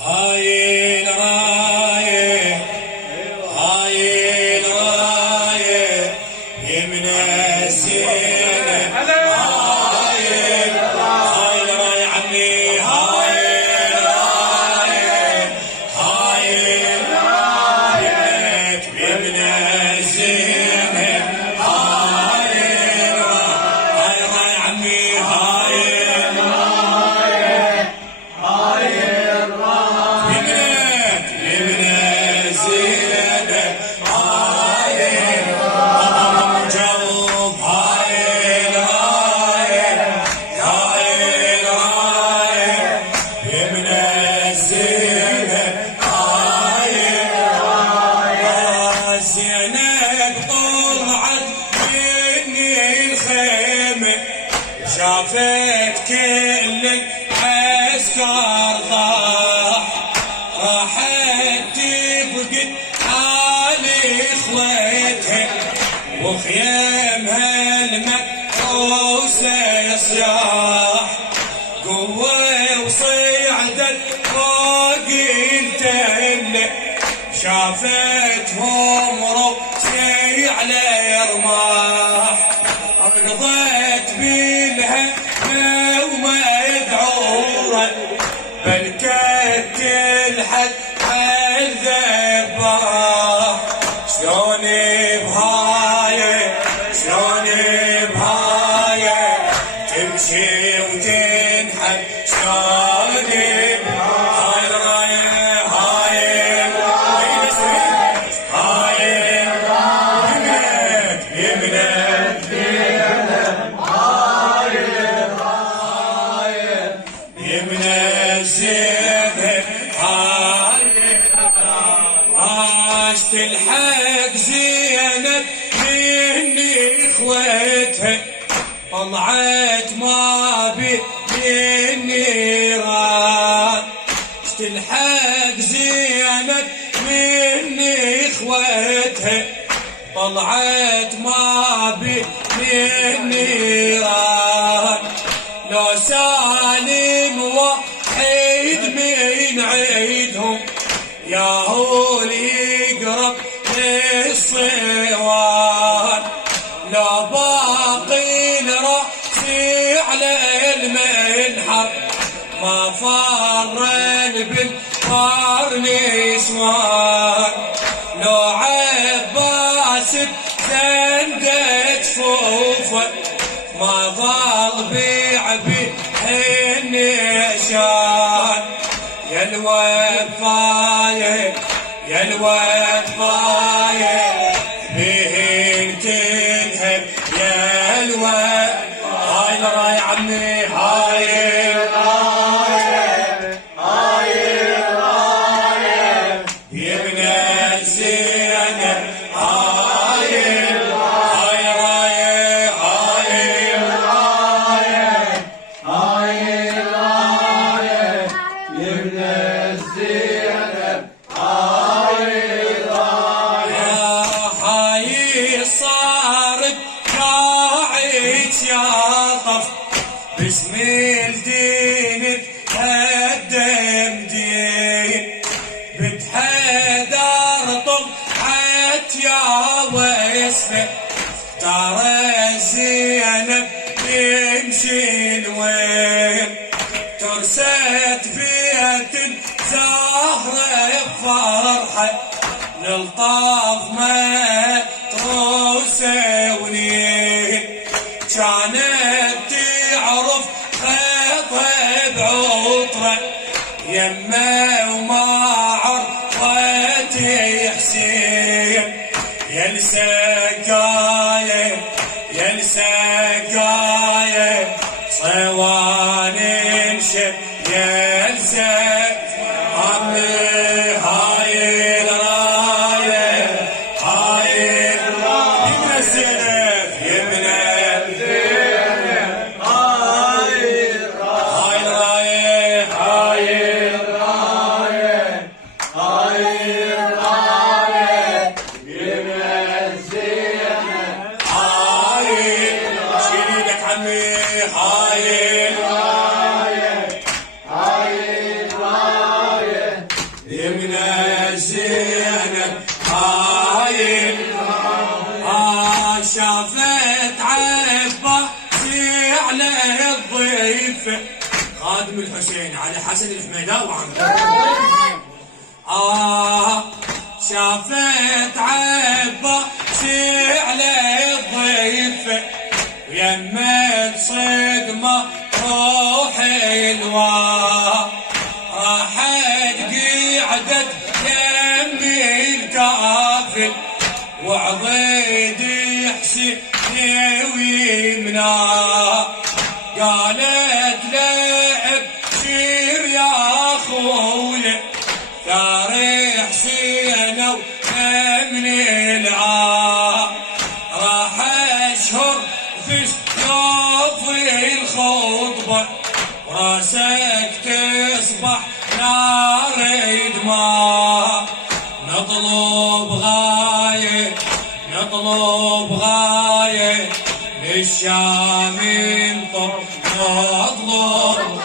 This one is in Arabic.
هاي الراية هاي الراية يمن الزينة هاي الراية عمي هاي الراية يمن الزينة هاي الراية عمي هاي شافت كل العسكر ضاح راحت تفقد حال اخوتها وخيامها المكروسه صياح قوه وصعدت فوق التله شافتهم روسي على رماح ركضت بالها وما يدعوها بل كانت تلحد الذباح شلون بهاي تمشي وتنحد شلون بهاي الراية هاي يمنت يمن الزينة عاش تلحق زينب من اخوتها طلعت ما بين النيران تلحق زينب من اخوتها طلعت ما بين النيران لو سالم وحيد من عيدهم يا هو يقرب للصوان لو باقي راسي على المنحر ما فر بالفار نسوان لو عباس زندت فوفه ما ظل بعبي النشان يا الوفاية بهن تنهب يا هاي الراية عمي هاي يمن الزينة هاي صارت راعيت يا طف باسم الدين تهدم دين بتحدر طلعت يا ويسفه ترى زينب يمشي الوين ترست بيت زهره فرحه للطاف ما تروسونين كانت تعرف خطب عطره يمه وما عرفت حسين يا السقايه صوان انشب يا عمي هاي الراية يمن الزينب يمن الزينب هاي الراية يمن الزينب شيل ايدك عمي هاي الراية يمن الزينب هاي شافت عباسي على الضيف خادم الحسين علي حسن الحميداوي شافت عباسي على الضيف ويمت صدمة روحي الوا راحت قعدت يمي الكافل وعضيد يحسي ويمنا قالت لعب سير يا خويا ثار حسين ومن العام راح اشهر في سيوف الخطبه وراسك تصبح نار دماء نطلب غاية للشام انطر نطلب